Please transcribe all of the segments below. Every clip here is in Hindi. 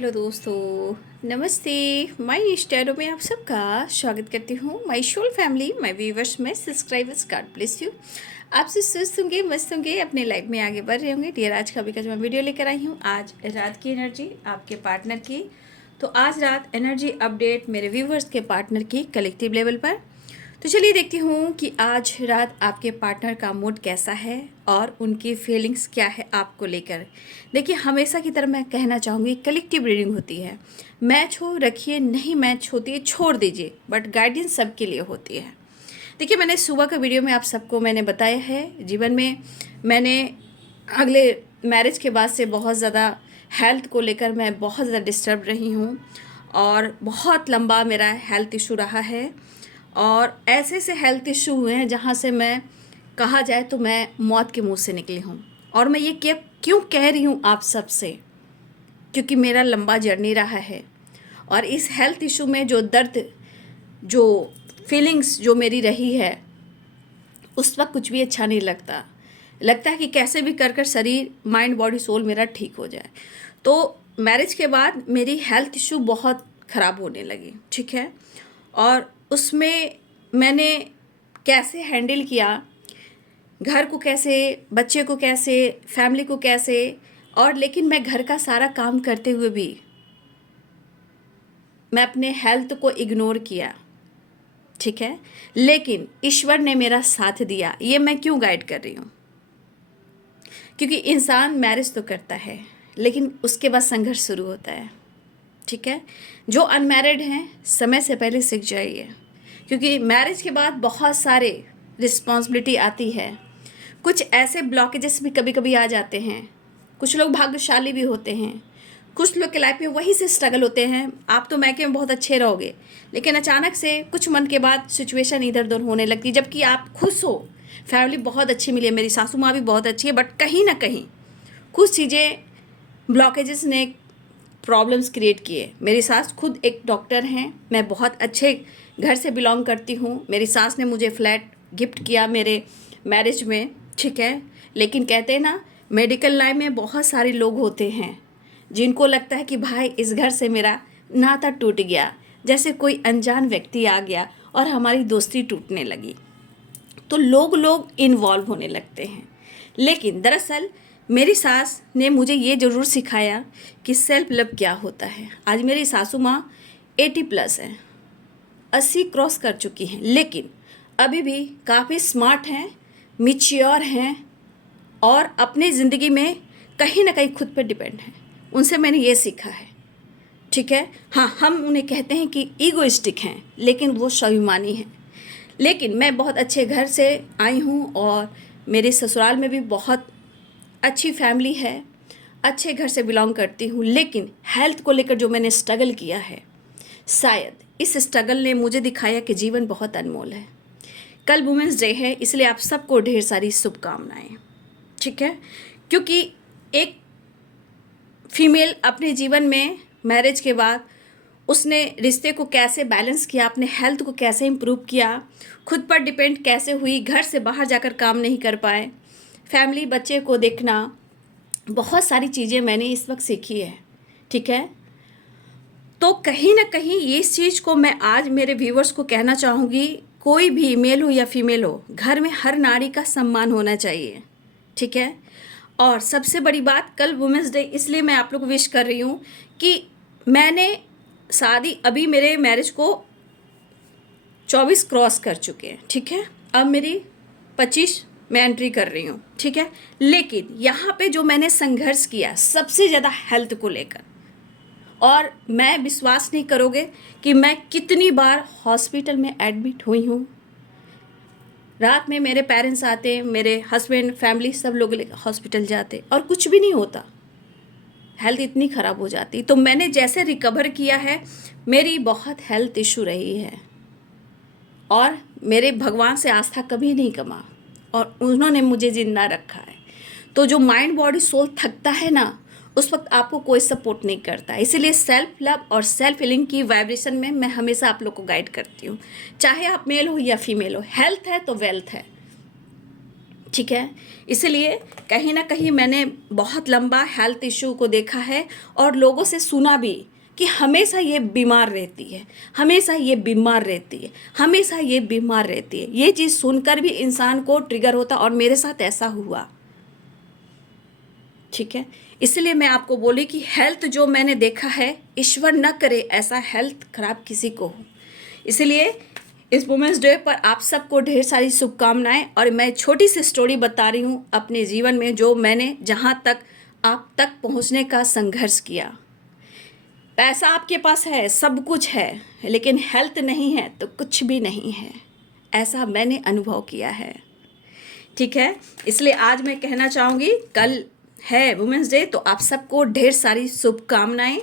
हेलो दोस्तों, नमस्ते। माय इंस्टाग्राम में आप सबका स्वागत करती हूँ। My soul family, my viewers, my subscribers, God bless you. आपसे स्वस्थ होंगे, मस्त होंगे, अपने लाइफ में आगे बढ़ रहे होंगे। डियर, आज का भी जो मैं वीडियो लेकर आई हूँ, आज रात की एनर्जी आपके पार्टनर की। तो आज रात एनर्जी अपडेट मेरे व्यूवर्स के पार्टनर की कलेक्टिव लेवल पर। तो चलिए देखती हूँ कि आज रात आपके पार्टनर का मूड कैसा है और उनकी फीलिंग्स क्या है आपको लेकर। देखिए, हमेशा की तरह मैं कहना चाहूँगी, कलेक्टिव रीडिंग होती है। मैच हो रखिए, नहीं मैच होती है छोड़ दीजिए, बट गाइडेंस सबके लिए होती है। देखिए, मैंने सुबह का वीडियो में आप सबको मैंने बताया है, जीवन में मैंने अगले मैरिज के बाद से बहुत ज़्यादा हेल्थ को लेकर मैं बहुत ज़्यादा डिस्टर्ब रही हूँ और बहुत लंबा मेरा हेल्थ इशू रहा है। और ऐसे ऐसे हेल्थ इशू हुए हैं जहाँ से मैं कहा जाए तो मैं मौत के मुंह से निकली हूँ। और मैं ये क्यों कह रही हूँ आप सबसे, क्योंकि मेरा लंबा जर्नी रहा है। और इस हेल्थ इशू में जो दर्द, जो फीलिंग्स जो मेरी रही है, उस वक्त कुछ भी अच्छा नहीं लगता। लगता है कि कैसे भी कर शरीर, माइंड, बॉडी, सोल मेरा ठीक हो जाए। तो मैरिज के बाद मेरी हेल्थ इशू बहुत ख़राब होने लगी, ठीक है। और उसमें मैंने कैसे हैंडल किया, घर को कैसे, बच्चे को कैसे, फैमिली को कैसे, और लेकिन मैं घर का सारा काम करते हुए भी मैं अपने हेल्थ को इग्नोर किया, ठीक है। लेकिन ईश्वर ने मेरा साथ दिया। ये मैं क्यों गाइड कर रही हूँ, क्योंकि इंसान मैरिज तो करता है लेकिन उसके बाद संघर्ष शुरू होता है, ठीक है। जो अनमैरिड हैं, समय से पहले सीख जाइए, क्योंकि मैरिज के बाद बहुत सारे रिस्पॉन्सिबिलिटी आती है। कुछ ऐसे ब्लॉकेजेस भी कभी कभी आ जाते हैं। कुछ लोग भाग्यशाली भी होते हैं, कुछ लोग के लाइफ में वही से स्ट्रगल होते हैं। आप तो मैके में बहुत अच्छे रहोगे, लेकिन अचानक से कुछ मंथ के बाद सिचुएशन इधर उधर होने लगती है, जबकि आप खुश हो। फैमिली बहुत अच्छी मिली है, मेरी सासू माँ भी बहुत अच्छी है, बट कहीं ना कहीं कुछ चीज़ें, ब्लॉकेजेस ने प्रॉब्लम्स क्रिएट किए। मेरी सास खुद एक डॉक्टर हैं, मैं बहुत अच्छे घर से बिलोंग करती हूँ। मेरी सास ने मुझे फ्लैट गिफ्ट किया मेरे मैरिज में, ठीक है। लेकिन कहते हैं ना, मेडिकल लाइन में बहुत सारे लोग होते हैं जिनको लगता है कि भाई इस घर से मेरा नाता टूट गया, जैसे कोई अनजान व्यक्ति आ गया और हमारी दोस्ती टूटने लगी। तो लोग इन्वॉल्व होने लगते हैं। लेकिन दरअसल मेरी सास ने मुझे ये ज़रूर सिखाया कि सेल्फ लव क्या होता है। आज मेरी सासू माँ 80+ हैं, 80 क्रॉस कर चुकी हैं, लेकिन अभी भी काफ़ी स्मार्ट हैं, मिच्योर हैं और अपनी ज़िंदगी में कहीं ना कहीं खुद पर डिपेंड हैं। उनसे मैंने ये सीखा है, ठीक है। हाँ, हम उन्हें कहते हैं कि ईगोइस्टिक हैं, लेकिन वो स्वाभिमानी हैं। लेकिन मैं बहुत अच्छे घर से आई हूँ और मेरे ससुराल में भी बहुत अच्छी फैमिली है, अच्छे घर से बिलोंग करती हूँ। लेकिन हेल्थ को लेकर जो मैंने स्ट्रगल किया है, शायद इस स्ट्रगल ने मुझे दिखाया कि जीवन बहुत अनमोल है। कल वुमेंस डे है, इसलिए आप सबको ढेर सारी शुभकामनाएं, ठीक है। क्योंकि एक फीमेल अपने जीवन में मैरिज के बाद उसने रिश्ते को कैसे बैलेंस किया, अपने हेल्थ को कैसे इम्प्रूव किया, खुद पर डिपेंड कैसे हुई, घर से बाहर जाकर काम नहीं कर पाए, फैमिली, बच्चे को देखना, बहुत सारी चीज़ें मैंने इस वक्त सीखी है, ठीक है। तो कहीं ना कहीं इस चीज़ को मैं आज मेरे व्यूवर्स को कहना चाहूँगी, कोई भी मेल हो या फीमेल हो, घर में हर नारी का सम्मान होना चाहिए, ठीक है। और सबसे बड़ी बात, कल वुमेंस डे, इसलिए मैं आप लोग को विश कर रही हूँ कि मैंने शादी, अभी मेरे मैरिज को 24 क्रॉस कर चुके हैं, ठीक है। अब मेरी 25 मैं एंट्री कर रही हूँ, ठीक है। लेकिन यहाँ पे जो मैंने संघर्ष किया सबसे ज़्यादा हेल्थ को लेकर, और मैं विश्वास नहीं करोगे कि मैं कितनी बार हॉस्पिटल में एडमिट हुई हूँ। रात में मेरे पेरेंट्स आते, मेरे हस्बैंड, फैमिली, सब लोग हॉस्पिटल जाते और कुछ भी नहीं होता, हेल्थ इतनी ख़राब हो जाती। तो मैंने जैसे रिकवर किया है, मेरी बहुत हेल्थ इशू रही है और मेरे भगवान से आस्था कभी नहीं कमा और उन्होंने मुझे जिंदा रखा है। तो जो माइंड, बॉडी, सोल थकता है ना, उस वक्त आपको कोई सपोर्ट नहीं करता। इसीलिए सेल्फ लव और सेल्फ हीलिंग की वाइब्रेशन में मैं हमेशा आप लोग को गाइड करती हूँ। चाहे आप मेल हो या फीमेल हो, हेल्थ है तो वेल्थ है, ठीक है। इसलिए कहीं ना कहीं मैंने बहुत लंबा हेल्थ इशू को देखा है और लोगों से सुना भी कि हमेशा ये बीमार रहती है, हमेशा ये बीमार रहती है, हमेशा ये बीमार रहती है। ये चीज़ सुनकर भी इंसान को ट्रिगर होता और मेरे साथ ऐसा हुआ। ठीक है। इसलिए मैं आपको बोली कि हेल्थ जो मैंने देखा है, ईश्वर न करे ऐसा हेल्थ खराब किसी को हो। इसलिए इस वुमेंस डे पर आप सबको ढेर सारी शुभकामनाएं। और मैं छोटी सी स्टोरी बता रही हूँ अपने जीवन में, जो मैंने जहाँ तक आप तक पहुँचने का संघर्ष किया। पैसा आपके पास है, सब कुछ है, लेकिन हेल्थ नहीं है तो कुछ भी नहीं है, ऐसा मैंने अनुभव किया है। ठीक है। इसलिए आज मैं कहना चाहूँगी, कल है वुमेंस डे, तो आप सबको ढेर सारी शुभकामनाएं।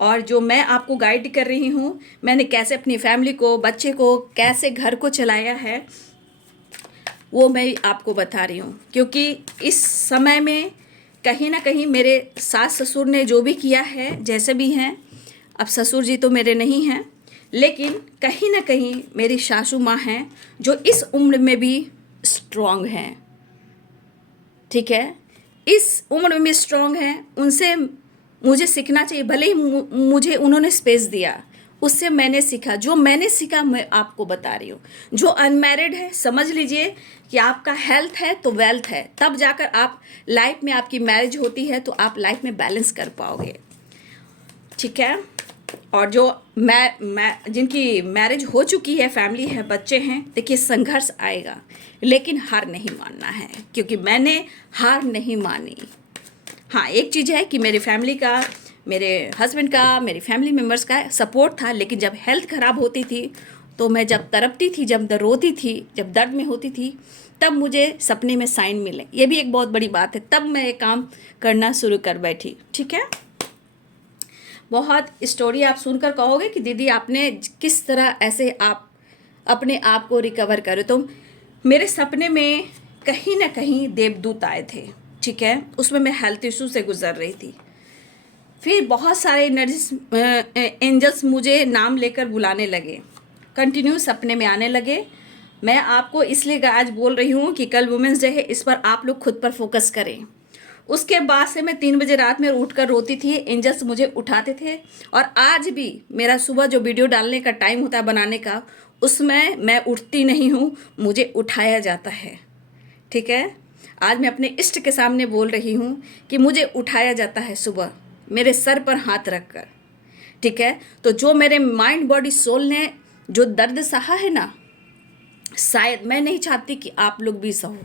और जो मैं आपको गाइड कर रही हूँ, मैंने कैसे अपनी फैमिली को, बच्चे को, कैसे घर को चलाया है, वो मैं आपको बता रही हूँ। क्योंकि इस समय में कहीं ना कहीं मेरे सास ससुर ने जो भी किया है, जैसे भी हैं, अब ससुर जी तो मेरे नहीं हैं, लेकिन कहीं ना कहीं मेरी सासू माँ हैं जो इस उम्र में भी स्ट्रॉन्ग हैं। ठीक है। इस उम्र में स्ट्रॉन्ग हैं, उनसे मुझे सीखना चाहिए। भले ही मुझे उन्होंने स्पेस दिया, उससे मैंने सीखा। जो मैंने सीखा मैं आपको बता रही हूँ। जो अनमैरिड है, समझ लीजिए कि आपका हेल्थ है तो वेल्थ है, तब जाकर आप लाइफ में, आपकी मैरिज होती है तो आप लाइफ में बैलेंस कर पाओगे। ठीक है। और जो जिनकी मैरिज हो चुकी है, फैमिली है, बच्चे हैं, देखिए संघर्ष आएगा, लेकिन हार नहीं मानना है, क्योंकि मैंने हार नहीं मानी। हाँ, एक चीज़ है कि मेरी फैमिली का, मेरे हस्बैंड का, मेरी फैमिली मेम्बर्स का सपोर्ट था, लेकिन जब हेल्थ ख़राब होती थी तो मैं जब तड़पती थी, जब रोती थी, जब दर्द में होती थी, तब मुझे सपने में साइन मिले। ये भी एक बहुत बड़ी बात है। तब मैं ये काम करना शुरू कर बैठी। ठीक है। बहुत स्टोरी आप सुनकर कहोगे कि दीदी आपने किस तरह ऐसे आप अपने आप को रिकवर करे। तो मेरे सपने में कहीं ना कहीं देवदूत आए थे। ठीक है। उसमें मैं हेल्थ इशू से गुजर रही थी। फिर बहुत सारे एंजल्स मुझे नाम लेकर बुलाने लगे, कंटिन्यू सपने में आने लगे। मैं आपको इसलिए आज बोल रही हूँ कि कल वुमेंस डे है, इस पर आप लोग खुद पर फोकस करें। उसके बाद से मैं 3 बजे रात में उठकर रोती थी, एंजल्स मुझे उठाते थे। और आज भी मेरा सुबह जो वीडियो डालने का टाइम होता है, बनाने का, उसमें मैं उठती नहीं हूँ, मुझे उठाया जाता है। ठीक है। आज मैं अपने इष्ट के सामने बोल रही हूँ कि मुझे उठाया जाता है सुबह, मेरे सर पर हाथ रखकर। ठीक है। तो जो मेरे माइंड बॉडी सोल ने जो दर्द सहा है ना, शायद मैं नहीं चाहती कि आप लोग भी सहो,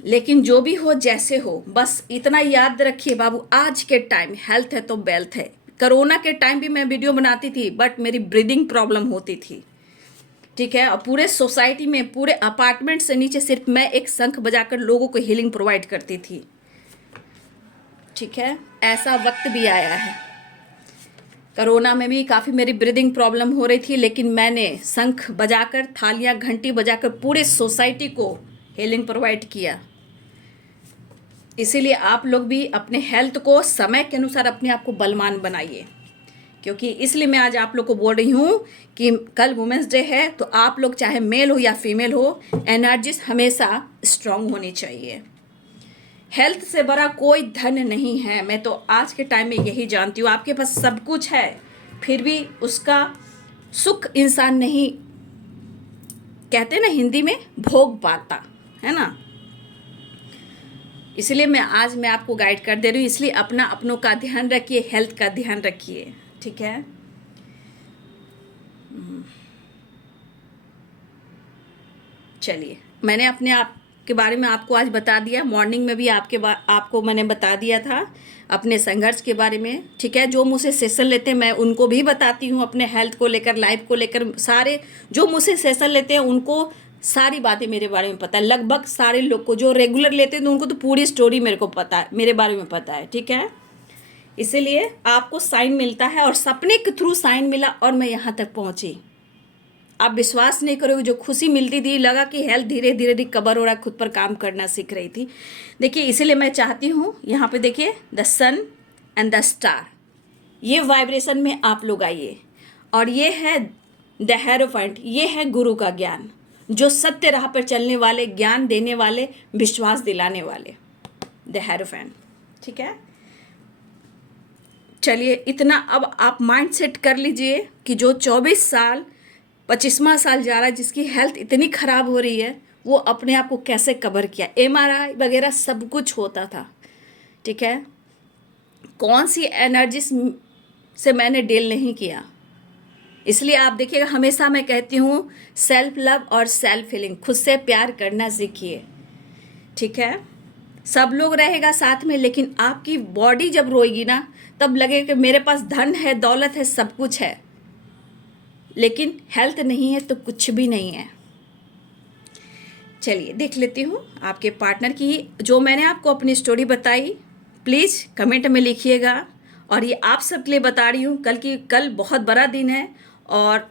लेकिन जो भी हो, जैसे हो, बस इतना याद रखिए बाबू, आज के टाइम हेल्थ है तो वेल्थ है। कोरोना के टाइम भी मैं वीडियो बनाती थी, बट मेरी ब्रीदिंग प्रॉब्लम होती थी। ठीक है। और पूरे सोसाइटी में, पूरे अपार्टमेंट से नीचे सिर्फ मैं एक शंख बजाकर लोगों को हीलिंग प्रोवाइड करती थी। ठीक है। ऐसा वक्त भी आया है। कोरोना में भी काफ़ी मेरी ब्रीदिंग प्रॉब्लम हो रही थी, लेकिन मैंने शंख बजाकर, थालियां, घंटी बजाकर पूरे सोसाइटी को हीलिंग प्रोवाइड किया। इसीलिए आप लोग भी अपने हेल्थ को समय के अनुसार अपने आप को बलवान बनाइए। क्योंकि इसलिए मैं आज आप लोग को बोल रही हूँ कि कल वुमेंस डे है, तो आप लोग चाहे मेल हो या फीमेल हो, एनर्जीज हमेशा स्ट्रांग होनी चाहिए। हेल्थ से बड़ा कोई धन नहीं है। मैं तो आज के टाइम में यही जानती हूँ। आपके पास सब कुछ है, फिर भी उसका सुख इंसान नहीं, कहते ना हिंदी में, भोग पाता है ना। इसलिए मैं आपको गाइड कर दे रही हूँ। इसलिए अपनों का ध्यान रखिए, हेल्थ का ध्यान रखिए। ठीक है। चलिए, मैंने अपने आप के बारे में आपको आज बता दिया। मॉर्निंग में भी आपको मैंने बता दिया था अपने संघर्ष के बारे में। ठीक है। जो मुझसे सेशन लेते हैं, मैं उनको भी बताती हूँ अपने हेल्थ को लेकर, लाइफ को लेकर। सारे जो मुझसे सेशन लेते हैं उनको सारी बातें मेरे बारे में पता है। लगभग सारे लोग को जो रेगुलर लेते हैं, तो उनको तो पूरी स्टोरी मेरे को पता है, मेरे बारे में पता है। ठीक है। इसीलिए आपको साइन मिलता है, और सपने के थ्रू साइन मिला और मैं यहाँ तक पहुँची। आप विश्वास नहीं करोगे, जो खुशी मिलती थी, लगा कि हेल्थ धीरे धीरे रिकवर हो रहा है, खुद पर काम करना सीख रही थी। देखिए, इसीलिए मैं चाहती हूँ, यहाँ पे देखिए, the sun and the star, ये वाइब्रेशन में आप लोग आइए। और ये है द हेरोफेंट, ये है गुरु का ज्ञान। जो सत्य राह पर चलने वाले, ज्ञान देने वाले, विश्वास दिलाने वाले, द हेरोफेंट। ठीक है, चलिए इतना अब आप माइंड सेट कर लीजिए कि जो 24 साल 25वां साल जा रहा है, जिसकी हेल्थ इतनी खराब हो रही है, वो अपने आप को कैसे कवर किया। MRI वगैरह सब कुछ होता था। ठीक है, कौन सी एनर्जी से मैंने डील नहीं किया। इसलिए आप देखिएगा, हमेशा मैं कहती हूँ सेल्फ लव और सेल्फ फीलिंग, खुद से प्यार करना सीखिए। ठीक है, सब लोग रहेगा साथ में, लेकिन आपकी बॉडी जब रोएगी ना, तब लगेगा कि मेरे पास धन है, दौलत है, सब कुछ है, लेकिन हेल्थ नहीं है तो कुछ भी नहीं है। चलिए देख लेती हूँ आपके पार्टनर की, जो मैंने आपको अपनी स्टोरी बताई, प्लीज़ कमेंट में लिखिएगा। और ये आप सबके लिए बता रही हूँ, कल बहुत बड़ा दिन है, और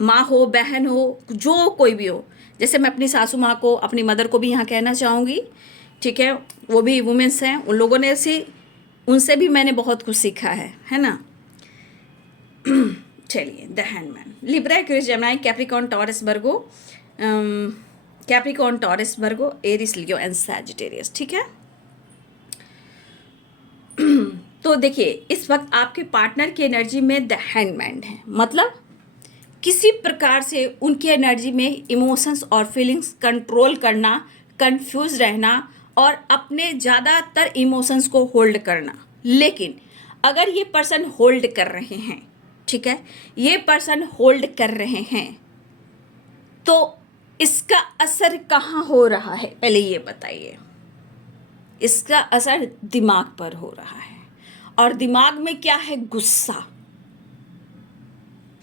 माँ हो, बहन हो, जो कोई भी हो, जैसे मैं अपनी सासू माँ को, अपनी मदर को भी यहाँ कहना चाहूँगी। ठीक है, वो भी वुमेन्स हैं, उन लोगों ने उनसे भी मैंने बहुत कुछ सीखा है ना। चलिए, the hanged man, Libra, Aquarius, Gemini, Capricorn, Taurus, Virgo, Capricorn, Taurus, Virgo, Aries, Leo and Sagittarius. ठीक है, तो देखिए इस वक्त आपके पार्टनर की एनर्जी में द हैंडमैन है, मतलब किसी प्रकार से उनकी एनर्जी में इमोशंस और फीलिंग्स कंट्रोल करना, कंफ्यूज रहना और अपने ज़्यादातर इमोशंस को होल्ड करना। लेकिन अगर ये पर्सन होल्ड कर रहे हैं, ठीक है, ये पर्सन होल्ड कर रहे हैं, तो इसका असर कहाँ हो रहा है, पहले ये बताइए। इसका असर दिमाग पर हो रहा है, और दिमाग में क्या है? गुस्सा।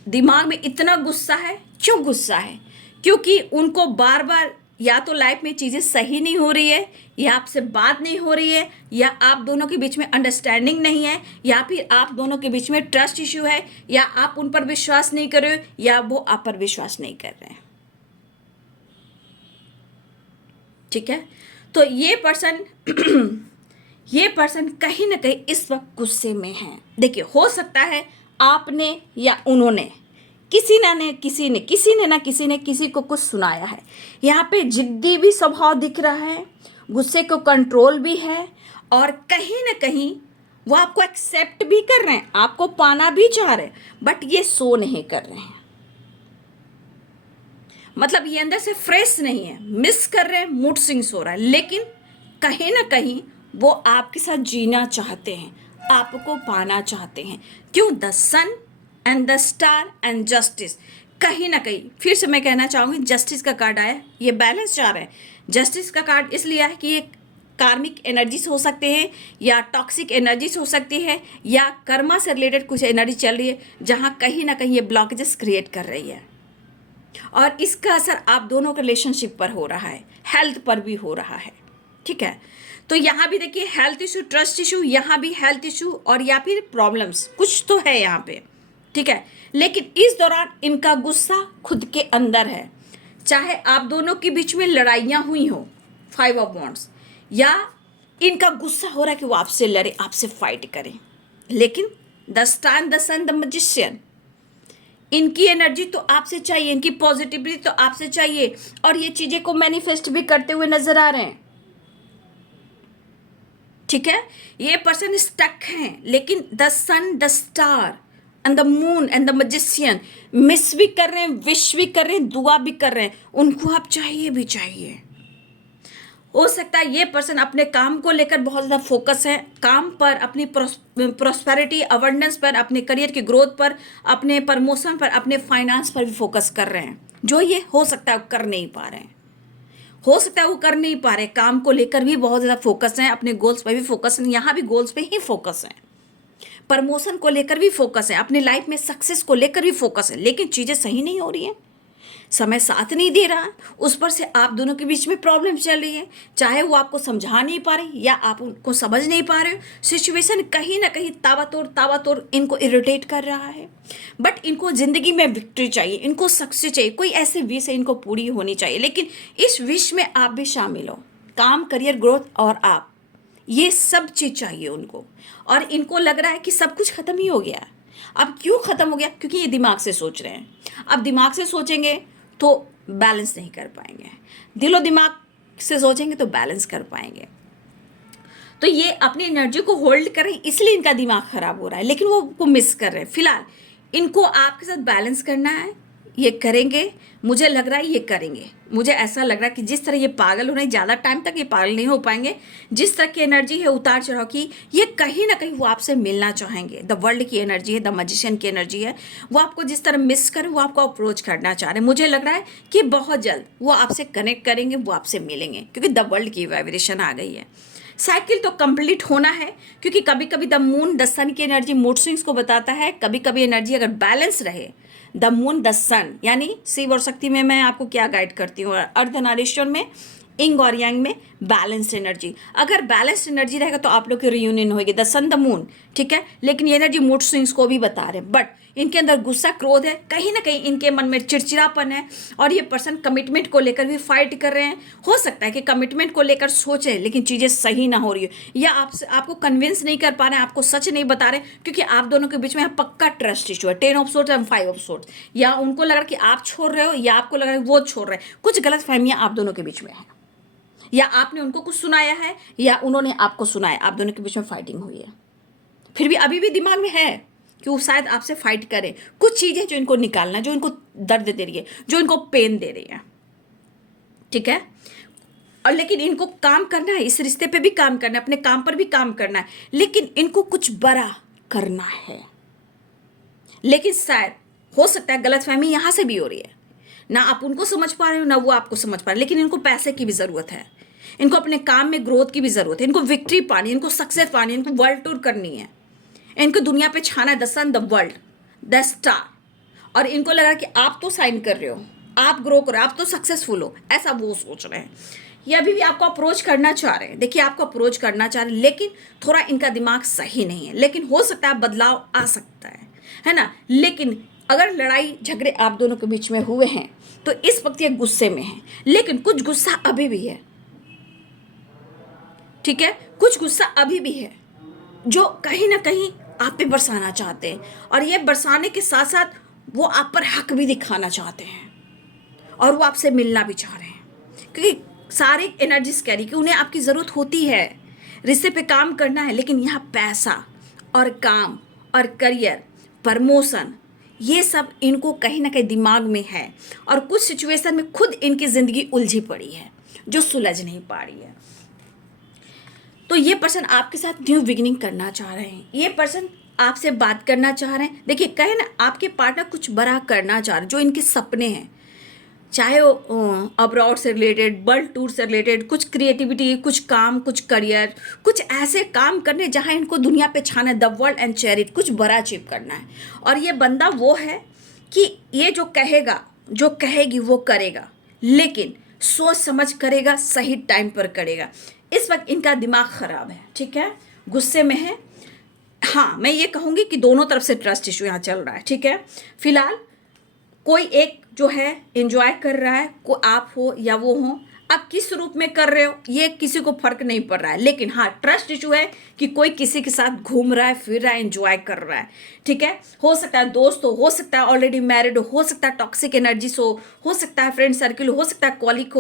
दिमाग में इतना गुस्सा है, क्यों गुस्सा है? क्योंकि उनको बार बार या तो लाइफ में चीज़ें सही नहीं हो रही है, या आपसे बात नहीं हो रही है, या आप दोनों के बीच में अंडरस्टैंडिंग नहीं है, या फिर आप दोनों के बीच में ट्रस्ट इश्यू है, या आप उन पर विश्वास नहीं कर रहे हो, या वो आप पर विश्वास नहीं कर रहे हैं। ठीक है, तो ये पर्सन कहीं ना कहीं इस वक्त गुस्से में है। देखिए, हो सकता है आपने या उन्होंने, किसी ने किसी को कुछ सुनाया है। यहाँ पे जिद्दी भी स्वभाव दिख रहा है, गुस्से को कंट्रोल भी है, और कहीं ना कहीं वो आपको एक्सेप्ट भी कर रहे हैं, आपको पाना भी चाह रहे हैं, बट ये शो नहीं कर रहे हैं। मतलब ये अंदर से फ्रेश नहीं है, मिस कर रहे हैं, मूड स्विंग्स हो रहा है, लेकिन कहीं ना कहीं वो आपके साथ जीना चाहते हैं, आपको पाना चाहते हैं। क्यों? The sun and the star and justice. कहीं ना कहीं फिर से मैं कहना चाहूँगी, जस्टिस का कार्ड आया, ये बैलेंस चाह रहे हैं। जस्टिस का कार्ड इसलिए है कि ये कार्मिक एनर्जीज हो सकते हैं, या टॉक्सिक एनर्जीज हो सकती है, या कर्मा से रिलेटेड कुछ एनर्जी चल रही है, जहाँ कहीं ना कहीं ये ब्लॉकेजेस क्रिएट कर रही है, और इसका असर आप दोनों के रिलेशनशिप पर हो रहा है, हेल्थ पर भी हो रहा है। ठीक है, तो यहाँ भी देखिए हेल्थ इशू, ट्रस्ट इशू, यहाँ भी हेल्थ इशू, और या फिर प्रॉब्लम्स कुछ तो है यहाँ पे। ठीक है, लेकिन इस दौरान इनका गुस्सा खुद के अंदर है। चाहे आप दोनों के बीच में लड़ाइयाँ हुई हो, 5 ऑफ वॉन्ड्स, या इनका गुस्सा हो रहा है कि वो आपसे लड़े, आपसे फाइट करें, लेकिन the star, the sun, the magician, इनकी एनर्जी तो आपसे चाहिए, इनकी पॉजिटिविटी तो आपसे चाहिए, और ये चीज़ें को मैनिफेस्ट भी करते हुए नजर आ रहे हैं। ठीक है, ये पर्सन स्टक हैं, लेकिन the sun, the star and the moon and the magician miss भी कर रहे हैं, विश भी कर रहे हैं, दुआ भी कर रहे हैं, उनको आप चाहिए भी चाहिए। हो सकता है ये पर्सन अपने काम को लेकर बहुत ज़्यादा फोकस है, काम पर, अपनी प्रॉस्पेरिटी, अवेंडेंस पर, अपने करियर की ग्रोथ पर, अपने प्रमोशन पर, अपने फाइनेंस पर भी फोकस कर रहे हैं, जो ये हो सकता है कर नहीं पा रहे हैं। हो सकता है वो कर नहीं पा रहे, काम को लेकर भी बहुत ज़्यादा फोकस है, अपने गोल्स पर भी फोकस है, यहाँ भी गोल्स पे ही फोकस है, प्रमोशन को लेकर भी फोकस है, अपनी लाइफ में सक्सेस को लेकर भी फोकस है, लेकिन चीज़ें सही नहीं हो रही हैं, समय साथ नहीं दे रहा, उस पर से आप दोनों के बीच में प्रॉब्लम चल रही है। चाहे वो आपको समझा नहीं पा रहे, या आप उनको समझ नहीं पा रहे हो, सिचुएशन कहीं ना कहीं ताबड़तोड़ इनको इरिटेट कर रहा है, बट इनको ज़िंदगी में विक्ट्री चाहिए, इनको सक्सेस चाहिए, कोई ऐसे विश है इनको पूरी होनी चाहिए, लेकिन इस विश में आप भी शामिल हो, काम, करियर, ग्रोथ, और आप, ये सब चीज़ चाहिए उनको, और इनको लग रहा है कि सब कुछ ख़त्म ही हो गया। अब क्यों ख़त्म हो गया? क्योंकि ये दिमाग से सोच रहे हैं। अब दिमाग से सोचेंगे तो बैलेंस नहीं कर पाएंगे। दिलो दिमाग से सोचेंगे तो बैलेंस कर पाएंगे। तो ये अपनी एनर्जी को होल्ड कर रहे हैं, इसलिए इनका दिमाग खराब हो रहा है, लेकिन वो मिस कर रहे हैं। फिलहाल इनको आपके साथ बैलेंस करना है, ये करेंगे, मुझे लग रहा है ये करेंगे। मुझे ऐसा लग रहा है कि जिस तरह ये पागल हो रहे हैं, ज़्यादा टाइम तक ये पागल नहीं हो पाएंगे। जिस तरह की एनर्जी है उतार चढ़ाव की, ये कहीं ना कहीं वो आपसे मिलना चाहेंगे। द वर्ल्ड की एनर्जी है, द मैजिशियन की एनर्जी है, वो आपको जिस तरह मिस करें वो आपको अप्रोच करना चाह रहे हैं। मुझे लग रहा है कि बहुत जल्द वो आपसे कनेक्ट करेंगे, वो आपसे मिलेंगे, क्योंकि द वर्ल्ड की वाइब्रेशन आ गई है। साइकिल तो कंप्लीट होना है, क्योंकि कभी कभी द मून द सन की एनर्जी मूड स्विंग्स को बताता है। कभी कभी एनर्जी अगर बैलेंस रहे, द मून द सन, यानी शिव और शक्ति में मैं आपको क्या गाइड करती हूँ, अर्धनारीश्वर में इंग और यांग में बैलेंस्ड एनर्जी। अगर बैलेंस्ड एनर्जी रहेगा तो आप लोग की रियूनियन होगी, द सन द मून, ठीक है। लेकिन ये एनर्जी मूड स्विंग्स को भी बता रहे हैं, बट इनके अंदर गुस्सा क्रोध है, कहीं ना कहीं इनके मन में चिड़चिड़ापन है, और ये पर्सन कमिटमेंट को लेकर भी फाइट कर रहे हैं। हो सकता है कि कमिटमेंट को लेकर सोचें लेकिन चीज़ें सही ना हो रही हो, या आपको कन्विंस नहीं कर पा रहे हैं, आपको सच नहीं बता रहे, क्योंकि आप दोनों के बीच में पक्का ट्रस्ट इशू है। 10 of swords and 5 of swords, या उनको लग रहा है कि आप छोड़ रहे हो, या आपको लग रहा है वो छोड़ रहे हैं। कुछ गलत फहमियाँ आप दोनों के बीच में है, या आपने उनको कुछ सुनाया है या उन्होंने आपको सुनाया, आप दोनों के बीच में फाइटिंग हुई है। फिर भी अभी भी दिमाग में है कि वो शायद आपसे फाइट करें। कुछ चीज़ें जो इनको निकालना, जो इनको दर्द दे रही है, जो इनको पेन दे रही है, ठीक है। और लेकिन इनको काम करना है, इस रिश्ते पे भी काम करना है, अपने काम पर भी काम करना है, लेकिन इनको कुछ बड़ा करना है। लेकिन शायद हो सकता है गलतफहमी यहाँ से भी हो रही है, ना आप उनको समझ पा रहे हो ना वो आपको समझ पा रहे, लेकिन इनको पैसे की भी ज़रूरत है, इनको अपने काम में ग्रोथ की भी ज़रूरत है, इनको विक्ट्री पानी, इनको सक्सेस पानी, इनको वर्ल्ड टूर करनी है, इनको दुनिया पे छाना है, the sun the world the star. और इनको लगा कि आप तो साइन कर रहे हो, आप ग्रो करो, आप तो सक्सेसफुल हो, ऐसा वो सोच रहे हैं। ये अभी भी आपको अप्रोच करना चाह रहे हैं, देखिए आपको अप्रोच करना चाह रहे हैं, लेकिन थोड़ा इनका दिमाग सही नहीं है। लेकिन हो सकता है बदलाव आ सकता है ना। लेकिन अगर लड़ाई झगड़े आप दोनों के बीच में हुए हैं तो इस वक्त ये गुस्से में है, लेकिन कुछ गुस्सा अभी भी है, ठीक है। कुछ गुस्सा अभी भी है जो कहीं ना कहीं आप पे बरसाना चाहते हैं, और ये बरसाने के साथ साथ वो आप पर हक भी दिखाना चाहते हैं, और वो आपसे मिलना भी चाह रहे हैं, क्योंकि सारे एनर्जीज कह रही कि उन्हें आपकी ज़रूरत होती है, रिश्ते पे काम करना है, लेकिन यहाँ पैसा और काम और करियर, प्रमोशन, ये सब इनको कहीं ना कहीं दिमाग में है, और कुछ सिचुएशन में खुद इनकी ज़िंदगी उलझी पड़ी है जो सुलझ नहीं पा रही है। तो ये पर्सन आपके साथ न्यू बिगिनिंग करना चाह रहे हैं, ये पर्सन आपसे बात करना चाह रहे हैं। देखिए कहे ना, आपके पार्टनर कुछ बड़ा करना चाह रहे हैं, जो इनके सपने हैं, चाहे वो अब्रॉड से रिलेटेड, वर्ल्ड टूर से रिलेटेड, कुछ क्रिएटिविटी, कुछ काम, कुछ करियर, कुछ ऐसे काम करने जहां इनको दुनिया पे छाना है, द वर्ल्ड एंड चेरिट, कुछ बड़ा अचीव करना है। और ये बंदा वो है कि ये जो कहेगा, जो कहेगी वो करेगा, लेकिन सोच समझ करेगा, सही टाइम पर करेगा। इस वक्त इनका दिमाग खराब है, ठीक है, गुस्से में है। हाँ, मैं ये कहूँगी कि दोनों तरफ से ट्रस्ट इशू यहाँ चल रहा है, ठीक है। फिलहाल कोई एक जो है एंजॉय कर रहा है, को आप हो या वो हो, आप किस रूप में कर रहे हो ये किसी को फर्क नहीं पड़ रहा है, लेकिन हाँ ट्रस्ट इशू है कि कोई किसी के साथ घूम रहा है, फिर रहा है, एंजॉय कर रहा है, ठीक है। हो सकता है दोस्त हो सकता है ऑलरेडी मैरिड हो सकता है टॉक्सिक एनर्जीज हो सकता है फ्रेंड सर्किल, हो सकता है कॉलिक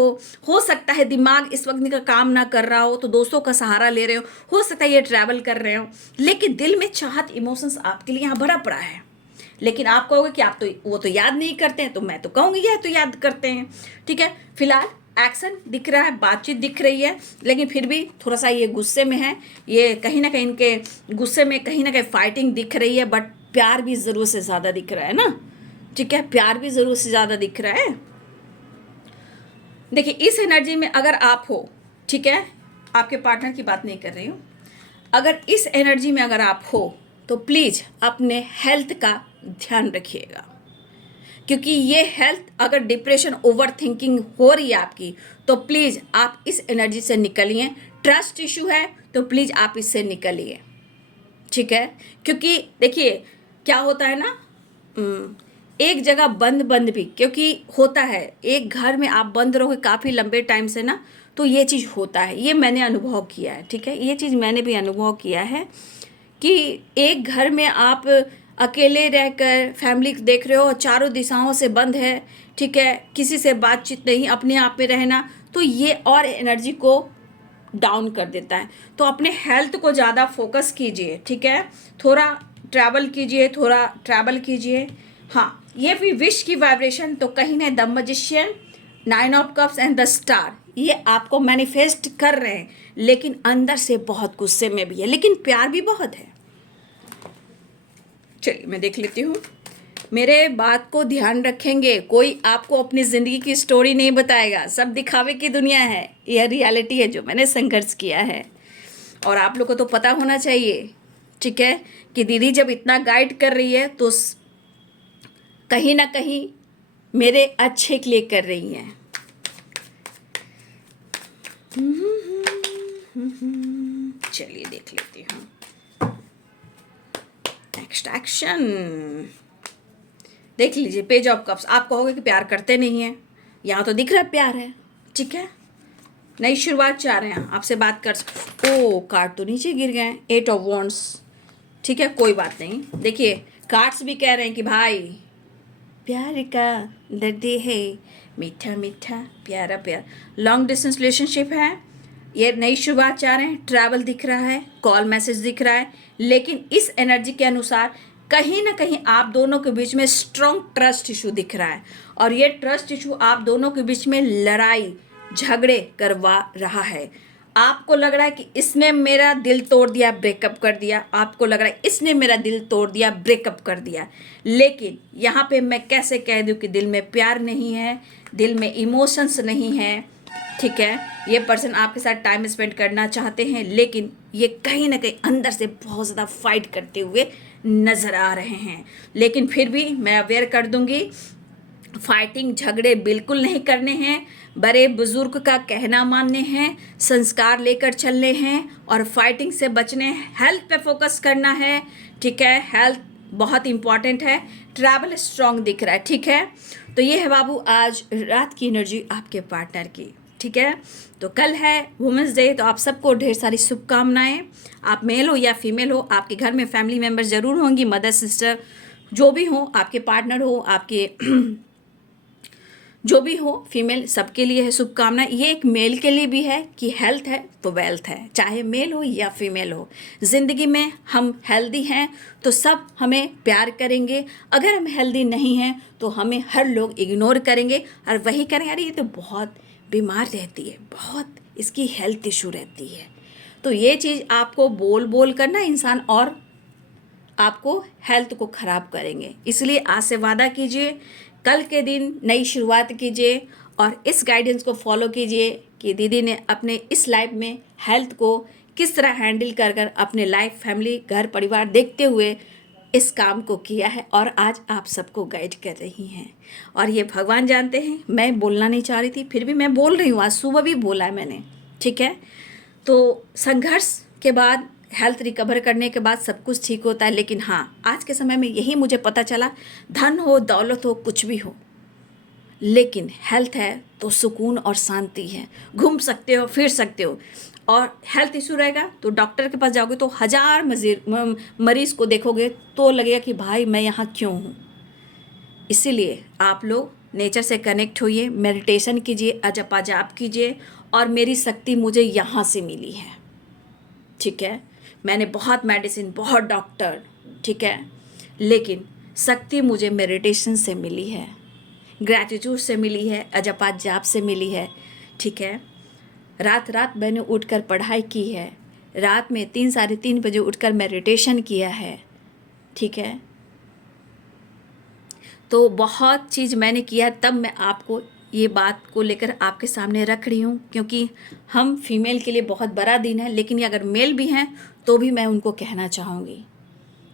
हो सकता है दिमाग इस वक्त का काम ना कर रहा हो तो दोस्तों का सहारा ले रहे हो सकता है ये ट्रैवल कर रहे हो, लेकिन दिल में चाहत इमोशंस आपके लिए यहाँ भरा पड़ा है। लेकिन आप कहोगे कि आप तो वो तो याद नहीं करते हैं, तो मैं तो कहूँगी यह तो याद करते हैं, ठीक है। फिलहाल एक्शन दिख रहा है, बातचीत दिख रही है, लेकिन फिर भी थोड़ा सा ये गुस्से में है, ये कहीं ना कहीं इनके गुस्से में कहीं ना कहीं फाइटिंग दिख रही है, बट प्यार भी ज़रूरत से ज़्यादा दिख रहा है ना, ठीक है, प्यार भी ज़रूरत से ज़्यादा दिख रहा है। देखिए इस एनर्जी में अगर आप हो, ठीक है, आपके पार्टनर की बात नहीं कर रही हूँ, अगर इस एनर्जी में अगर आप हो तो प्लीज़ अपने हेल्थ का ध्यान रखिएगा, क्योंकि ये हेल्थ अगर डिप्रेशन ओवर थिंकिंग हो रही है आपकी तो प्लीज़ आप इस एनर्जी से निकलिए। ट्रस्ट इशू है तो प्लीज़ आप इससे निकलिए, ठीक है। क्योंकि देखिए क्या होता है ना, एक जगह बंद भी, क्योंकि होता है एक घर में आप बंद रहोगे काफ़ी लंबे टाइम से ना, तो ये चीज़ होता है, ये मैंने अनुभव किया है, ठीक है, ये चीज़ मैंने भी अनुभव किया है कि एक घर में आप अकेले रहकर फैमिली देख रहे हो, चारों दिशाओं से बंद है, ठीक है, किसी से बातचीत नहीं, अपने आप में रहना, तो ये और एनर्जी को डाउन कर देता है। तो अपने हेल्थ को ज़्यादा फोकस कीजिए, ठीक है, थोड़ा ट्रैवल कीजिए, थोड़ा ट्रैवल कीजिए। हाँ, ये भी विश की वाइब्रेशन तो कहीं ना the magician, 9 of cups and the star, ये आपको मैनिफेस्ट कर रहे हैं, लेकिन अंदर से बहुत गुस्से में भी है, लेकिन प्यार भी बहुत है। चलिए मैं देख लेती हूँ। मेरे बात को ध्यान रखेंगे, कोई आपको अपनी ज़िंदगी की स्टोरी नहीं बताएगा, सब दिखावे की दुनिया है, यह रियलिटी है जो मैंने संघर्ष किया है। और आप लोग को तो पता होना चाहिए, ठीक है, कि दीदी जब इतना गाइड कर रही है तो कहीं ना कहीं मेरे अच्छे के लिए कर रही हैं। चलिए देख लेती हूँ। नेक्स्ट एक्शन देख लीजिए, पेज ऑफ कप्स। आप कहोगे कि प्यार करते नहीं हैं, यहाँ तो दिख रहा है प्यार है, ठीक है, नई शुरुआत चाह रहे हैं, आपसे बात कर। ओ कार्ड तो नीचे गिर गए, 8 ऑफ वॉन्ड्स, ठीक है, कोई बात नहीं। देखिए कार्ड्स भी कह रहे हैं कि भाई प्यार का दर्द है, मीठा मीठा प्यारा प्यार, लॉन्ग डिस्टेंस रिलेशनशिप है, ये नई शुरुआत चाह रहे हैं, ट्रैवल दिख रहा है, कॉल मैसेज दिख रहा है, लेकिन इस एनर्जी के अनुसार कहीं ना कहीं आप दोनों के बीच में स्ट्रॉन्ग ट्रस्ट इशू दिख रहा है, और ये ट्रस्ट इशू आप दोनों के बीच में लड़ाई झगड़े करवा रहा है। आपको लग रहा है कि इसने मेरा दिल तोड़ दिया, ब्रेकअप कर दिया, आपको लग रहा है इसने मेरा दिल तोड़ दिया, ब्रेकअप कर दिया, लेकिन यहाँ पे मैं कैसे कह दूँ कि दिल में प्यार नहीं है, दिल में इमोशंस नहीं है, ठीक है, ये पर्सन आपके साथ टाइम स्पेंड करना चाहते हैं, लेकिन ये कहीं ना कहीं अंदर से बहुत ज़्यादा फाइट करते हुए नज़र आ रहे हैं। लेकिन फिर भी मैं अवेयर कर दूंगी, फाइटिंग झगड़े बिल्कुल नहीं करने हैं, बड़े बुजुर्ग का कहना मानने हैं, संस्कार लेकर चलने हैं, और फाइटिंग से बचने, हेल्थ पे फोकस करना है, ठीक है, हेल्थ बहुत इंपॉर्टेंट है, ट्रैवल स्ट्रॉन्ग दिख रहा है, ठीक है। तो ये है बाबू आज रात की एनर्जी आपके पार्टनर की, ठीक है। तो कल है वुमेंस डे, तो आप सबको ढेर सारी शुभकामनाएं। आप मेल हो या फीमेल हो, आपके घर में फैमिली मेम्बर ज़रूर होंगी, मदर सिस्टर जो भी हो, आपके पार्टनर हो, आपके जो भी हो, फीमेल, सबके लिए है शुभकामनाएं। ये एक मेल के लिए भी है कि हेल्थ है तो वेल्थ है, चाहे मेल हो या फीमेल हो, ज़िंदगी में हम हेल्दी हैं तो सब हमें प्यार करेंगे, अगर हम हेल्दी नहीं हैं तो हमें हर लोग इग्नोर करेंगे, और वही करेंगे अरे ये तो बहुत बीमार रहती है, बहुत इसकी हेल्थ इशू रहती है। तो ये चीज़ आपको बोल बोल कर ना इंसान और आपको हेल्थ को ख़राब करेंगे, इसलिए आज से वादा कीजिए, कल के दिन नई शुरुआत कीजिए और इस गाइडेंस को फॉलो कीजिए कि दीदी ने अपने इस लाइफ में हेल्थ को किस तरह हैंडल कर कर अपने लाइफ, फैमिली, घर परिवार देखते हुए इस काम को किया है, और आज आप सबको गाइड कर रही हैं। और ये भगवान जानते हैं, मैं बोलना नहीं चाह रही थी, फिर भी मैं बोल रही हूँ, आज सुबह भी बोला है मैंने, ठीक है। तो संघर्ष के बाद, हेल्थ रिकवर करने के बाद सब कुछ ठीक होता है, लेकिन हाँ आज के समय में यही मुझे पता चला, धन हो दौलत हो कुछ भी हो, लेकिन हेल्थ है तो सुकून और शांति है, घूम सकते हो, फिर सकते हो। और हेल्थ इशू रहेगा तो डॉक्टर के पास जाओगे तो 1000 मरीज को देखोगे तो लगेगा कि भाई मैं यहाँ क्यों हूँ। इसीलिए आप लोग नेचर से कनेक्ट होइए, मेडिटेशन कीजिए, अजपा जाप कीजिए, और मेरी शक्ति मुझे यहाँ से मिली है, ठीक है। मैंने बहुत मेडिसिन, बहुत डॉक्टर, ठीक है, लेकिन शक्ति मुझे मेडिटेशन से मिली है, ग्रैटिट्यूड से मिली है, अजपा जाप से मिली है, ठीक है। रात रात मैंने उठकर पढ़ाई की है, रात में 3 साढ़े 3 बजे उठकर मेडिटेशन किया है, ठीक है। तो बहुत चीज़ मैंने किया, तब मैं आपको ये बात को लेकर आपके सामने रख रही हूँ, क्योंकि हम फीमेल के लिए बहुत बड़ा दिन है, लेकिन ये अगर मेल भी हैं तो भी मैं उनको कहना चाहूँगी,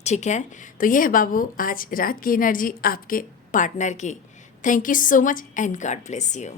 ठीक है। तो ये है बाबू आज रात की एनर्जी आपके पार्टनर की। Thank you so much and God bless you.